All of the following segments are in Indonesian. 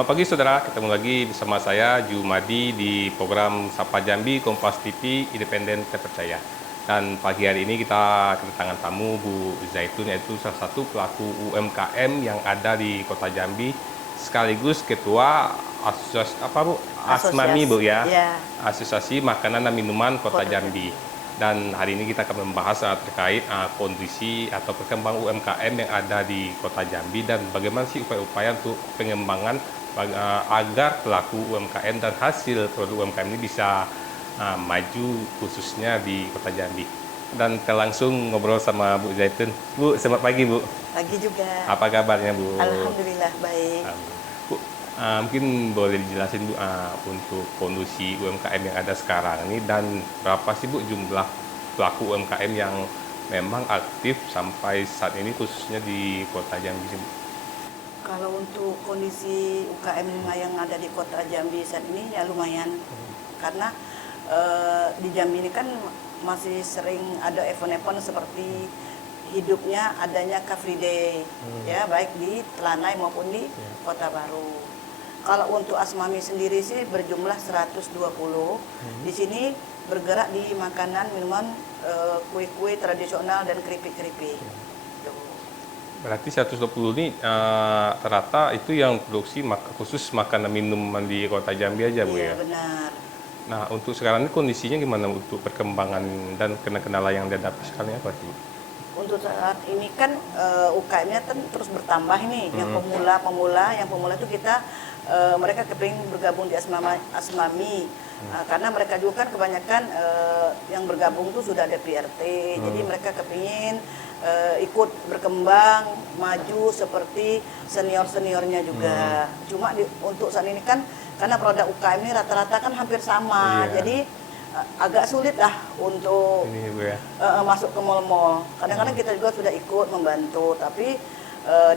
Selamat pagi saudara, ketemu lagi bersama saya Jumadi di program Sapa Jambi Kompas TV Independen Terpercaya. Dan pagi hari ini kita kedatangan tamu Bu Zaitun, yaitu salah satu pelaku UMKM yang ada di Kota Jambi, sekaligus ketua asosiasi Asmami Bu ya, Asosiasi Makanan dan Minuman Kota Jambi. Dan hari ini kita akan membahas terkait kondisi atau perkembangan UMKM yang ada di Kota Jambi dan bagaimana sih upaya-upaya untuk pengembangan agar pelaku UMKM dan hasil produk UMKM ini bisa maju khususnya di Kota Jambi. Dan kita langsung ngobrol sama Bu Zaitun. Bu, selamat pagi Bu. Pagi juga. Apa kabarnya Bu? Alhamdulillah baik. Bu, mungkin boleh dijelasin Bu untuk kondisi UMKM yang ada sekarang ini dan berapa sih Bu jumlah pelaku UMKM yang memang aktif sampai saat ini khususnya di Kota Jambi sih Bu? Kalau untuk kondisi UKM yang ada di Kota Jambi saat ini ya lumayan. Karena di Jambi ini kan masih sering ada event-event seperti hidupnya adanya Car Free Day, ya baik di Telanai maupun di Kota Baru. Kalau untuk Asmami sendiri sih berjumlah 120. Di sini bergerak di makanan, minuman, kue-kue tradisional dan keripik-keripik. Berarti 120 ini rata itu yang produksi khusus makanan minuman di Kota Jambi aja Bu ya? Iya benar. Nah untuk sekarang ini kondisinya gimana untuk perkembangan dan kendala yang dihadapi sekarang apa sih? Untuk saat ini kan UKM-nya kan terus bertambah ini. Yang pemula itu kita mereka kepingin bergabung di Asmami. Karena mereka juga kan kebanyakan yang bergabung tuh sudah ada PRT. Jadi mereka kepingin ikut berkembang, maju seperti senior-seniornya juga. Cuma untuk saat ini kan karena produk UKM ini rata-rata kan hampir sama. Jadi agak sulit lah untuk masuk ke mal-mal. Kadang-kadang kita juga sudah ikut membantu, tapi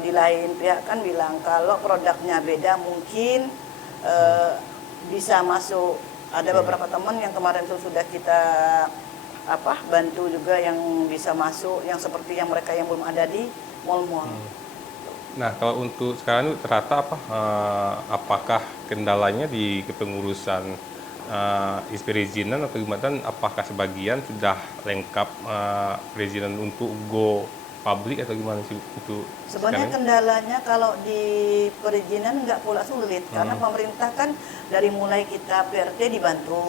di lain pihak kan bilang kalau produknya beda mungkin bisa masuk. Ada beberapa teman yang kemarin tuh sudah kita bantu juga yang bisa masuk, yang seperti yang mereka yang belum ada di mal-mal. Nah kalau untuk sekarang itu rata apakah kendalanya di kepengurusan perizinan atau gimana? Apakah sebagian sudah lengkap perizinan untuk go publik atau gimana sih itu? Sebenarnya kendalanya kalau di perizinan nggak pula sulit karena pemerintah kan dari mulai kita PRT dibantu,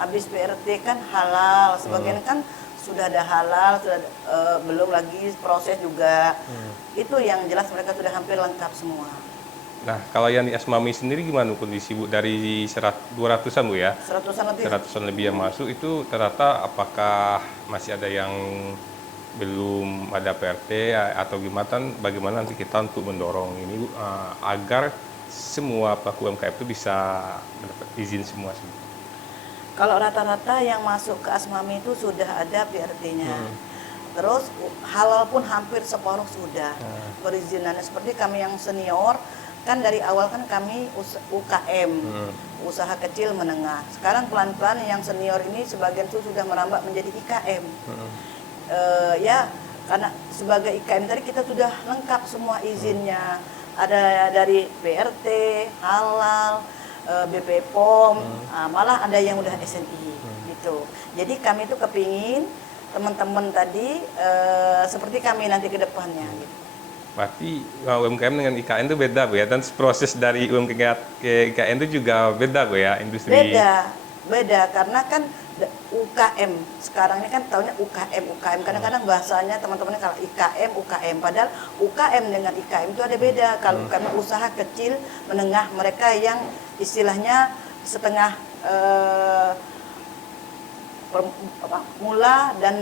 habis PRT kan halal, sebagian kan sudah ada halal, sudah belum lagi proses juga. Itu yang jelas mereka sudah hampir lengkap semua. Nah, kalau yang di Asmami sendiri gimana kondisi Bu? Dari 200-an Bu ya? 100-an lebih. 100-an lebih yang masuk itu ternyata apakah masih ada yang belum ada PRT atau gimana? Bagaimana nanti kita untuk mendorong ini Bu, agar semua pelaku UMKM itu bisa mendapat izin semua sih? Kalau rata-rata yang masuk ke Asmami itu sudah ada PRT-nya. Terus halal pun hampir separuh sudah. Perizinannya seperti kami yang senior, kan dari awal kan kami UKM, usaha kecil menengah. Sekarang pelan-pelan yang senior ini sebagian itu sudah merambah menjadi IKM. Ya, karena sebagai IKM tadi kita sudah lengkap semua izinnya. Ada dari PRT, halal, BP POM, malah ada yang udah SNI gitu. Jadi kami tuh kepingin teman-teman tadi seperti kami nanti ke depannya gitu. Berarti UMKM dengan IKN itu beda Bu ya, dan proses dari UMKM ke IKN itu juga beda Bu ya, industri? Beda karena kan UKM sekarang ini kan tahunya UKM kadang-kadang bahasanya teman-teman kalau UKM padahal UKM dengan IKM itu ada beda. Kalau UKM usaha kecil menengah, mereka yang istilahnya setengah mula dan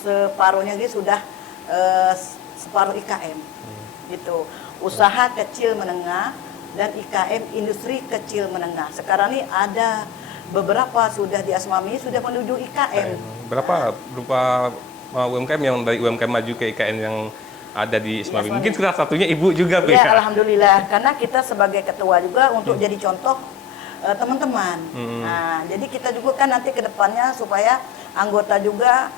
separuhnya dia sudah separuh IKM gitu. Usaha kecil menengah dan IKM industri kecil menengah. Sekarang ini ada beberapa sudah di Asmami sudah menuju IKM. Berapa berupa UMKM yang dari UMKM maju ke IKN yang ada di Asmami? Mungkin salah satunya Ibu juga Bu ya? Alhamdulillah, karena kita sebagai ketua juga untuk jadi contoh teman-teman. Nah, jadi kita juga kan nanti ke depannya supaya anggota juga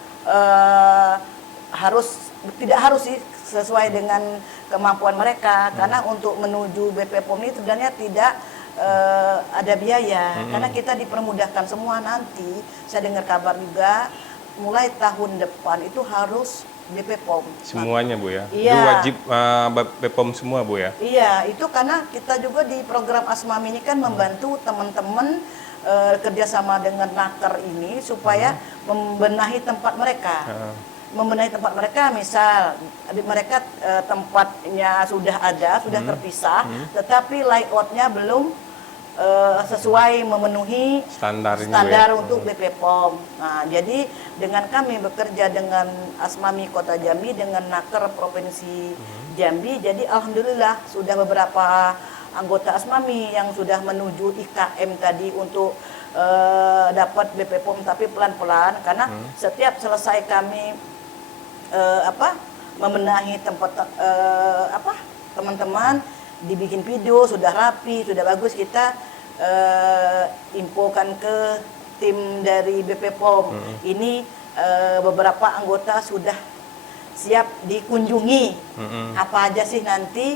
tidak harus sih sesuai dengan kemampuan mereka. Karena untuk menuju BP POM ini sebenarnya tidak ada biaya, karena kita dipermudahkan semua. Nanti saya dengar kabar juga mulai tahun depan itu harus BP POM Semuanya Bu ya? Iya. Itu wajib BPOM semua Bu ya? Iya, itu karena kita juga di program Asmami ini kan membantu teman-teman kerjasama dengan Naker ini supaya membenahi tempat mereka. Membenahi tempat mereka, misal mereka tempatnya sudah ada, sudah terpisah, tetapi layoutnya belum sesuai memenuhi Standar untuk BP POM. Nah, jadi dengan kami bekerja dengan Asmami Kota Jambi dengan Naker Provinsi Jambi, jadi alhamdulillah sudah beberapa anggota Asmami yang sudah menuju IKM tadi untuk dapat BP POM, tapi pelan-pelan karena setiap selesai kami membenahi tempat teman-teman, dibikin video sudah rapi, sudah bagus, kita infokan ke tim dari BP POM. Ini beberapa anggota sudah siap dikunjungi. Apa aja sih nanti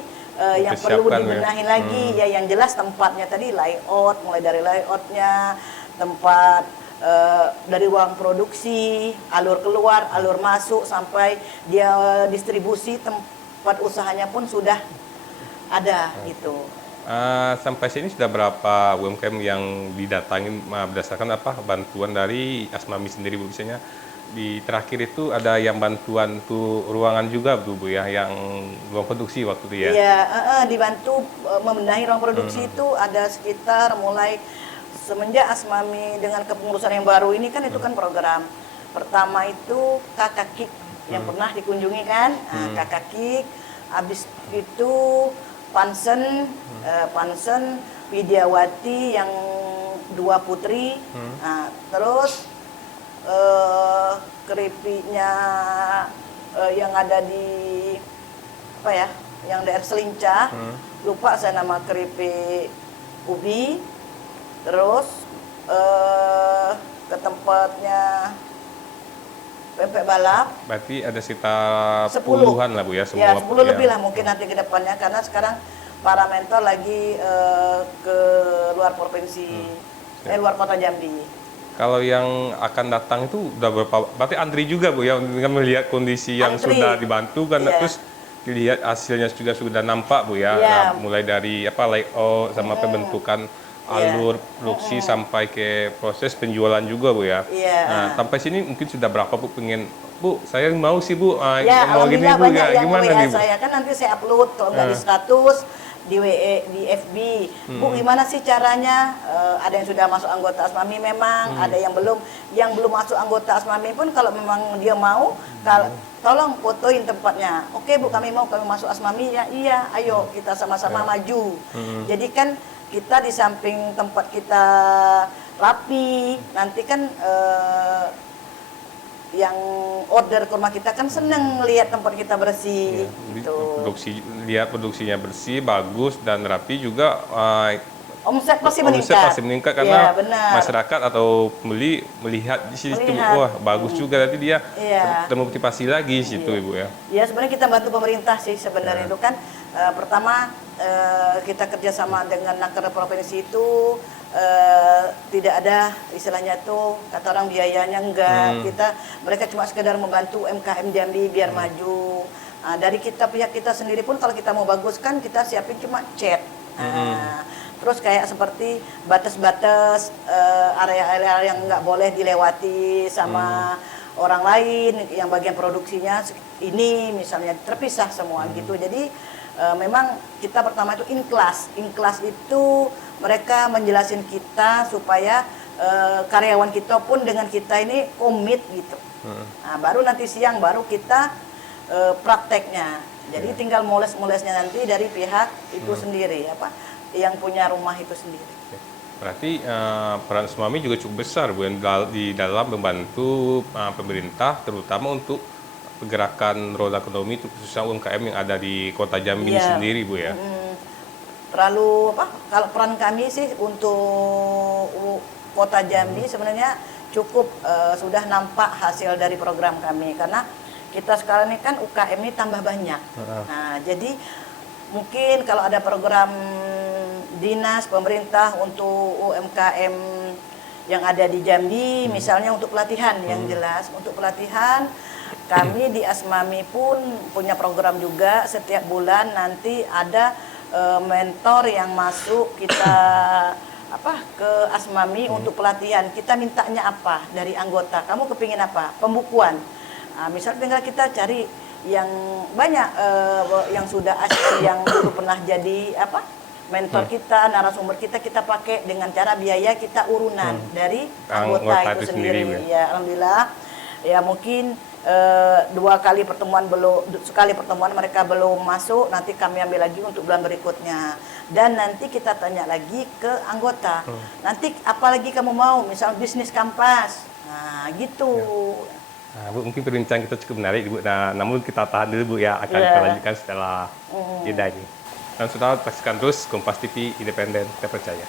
yang perlu dibenahi lagi? Ya, yang jelas tempatnya tadi layout, mulai dari layoutnya, tempat dari ruang produksi, alur keluar, alur masuk, sampai dia distribusi, tempat usahanya pun sudah ada gitu. Sampai sini sudah berapa UMKM yang didatangi berdasarkan bantuan dari Asmami sendiri Bu? Misalnya di terakhir itu ada yang bantuan tuh ruangan juga Bu ya, yang ruang produksi waktu itu ya? Iya, dibantu membenahi ruang produksi itu ada sekitar mulai semenjak Asmami dengan kepengurusan yang baru ini kan, itu kan program pertama itu Kakak Kik yang pernah dikunjungi kan, Kakak Kik, habis itu Pansen, Widiawati yang 2 putri, nah, terus keripiknya yang ada di yang daerah Selincah, lupa saya nama keripik ubi, terus ke tempatnya pempek balap. Berarti ada sekitar 10-an lah Bu ya semua. Ya, 10 lebih lah mungkin nanti ke depannya, karena sekarang para mentor lagi ke luar provinsi, luar kota Jambi. Kalau yang akan datang itu udah berapa? Berarti antri juga Bu ya, dengan melihat kondisi yang sudah dibantu kan, terus dilihat hasilnya juga sudah nampak Bu ya. Nah, mulai dari layout sama pembentukan alur produksi sampai ke proses penjualan juga Bu ya. Nah, sampai sini mungkin sudah berapa Bu pengen, Bu saya mau sih Bu, mau gini Bu ya, gimana nih Bu? Saya kan nanti saya upload kalau nggak di status di WE, di FB. Bu gimana sih caranya? Ada yang sudah masuk anggota Asmami memang, ada yang belum. Yang belum masuk anggota Asmami pun kalau memang dia mau, tolong fotoin tempatnya. Oke Bu, kami mau, kami masuk Asmami ya. Iya, ayo kita sama-sama maju. Jadi kan kita di samping tempat kita rapi, nanti kan yang order ke rumah kita kan seneng lihat tempat kita bersih. Gitu. Lihat produksinya bersih, bagus dan rapi juga. Omset pasti meningkat karena masyarakat atau pembeli melihat di situ, wah bagus juga, nanti dia termotivasi lagi situ Ibu ya. Ya sebenarnya kita bantu pemerintah sih sebenarnya itu kan. Pertama kita kerjasama dengan Naker Provinsi itu tidak ada istilahnya tuh kata orang biayanya enggak, mereka cuma sekedar membantu UMKM Jambi biar maju. Dari pihak kita sendiri pun kalau kita mau baguskan kita siapin cuma cat. Terus kayak seperti batas-batas area-area yang nggak boleh dilewati sama orang lain, yang bagian produksinya ini misalnya terpisah semua gitu. Jadi memang kita pertama itu in-class itu mereka menjelasin kita supaya karyawan kita pun dengan kita ini komit gitu. Nah, baru nanti siang baru kita prakteknya. Jadi tinggal moles-molesnya nanti dari pihak itu sendiri yang punya rumah itu sendiri. Berarti peran Asmami juga cukup besar Bu di dalam membantu pemerintah terutama untuk pergerakan roda ekonomi khususnya UMKM yang ada di Kota Jambi sendiri Bu ya. Kalau peran kami sih untuk Kota Jambi sebenarnya cukup sudah nampak hasil dari program kami, karena kita sekarang ini kan UKM ini tambah banyak. Nah, jadi mungkin kalau ada program dinas pemerintah untuk UMKM yang ada di Jambi, misalnya untuk pelatihan, yang jelas untuk pelatihan, kami di Asmami pun punya program juga. Setiap bulan nanti ada mentor yang masuk kita ke Asmami untuk pelatihan. Kita mintanya apa dari anggota? Kamu kepingin apa? Pembukuan. Nah, misal tinggal kita cari yang banyak yang sudah asli, yang dulu pernah jadi mentor kita, narasumber kita pakai dengan cara biaya kita urunan dari anggota itu sendiri. Ya, alhamdulillah. Ya mungkin sekali pertemuan mereka belum masuk, nanti kami ambil lagi untuk bulan berikutnya. Dan nanti kita tanya lagi ke anggota. Nanti apalagi kamu mau, misal bisnis kampas. Nah, gitu. Ya. Nah, Bu, mungkin perbincangan kita cukup menarik, Bu. Nah, namun kita tahan dulu, Bu, ya. Akan kita lanjutkan setelah jeda ini. Dan saudara saksikan terus Kompas TV Independen Terpercaya.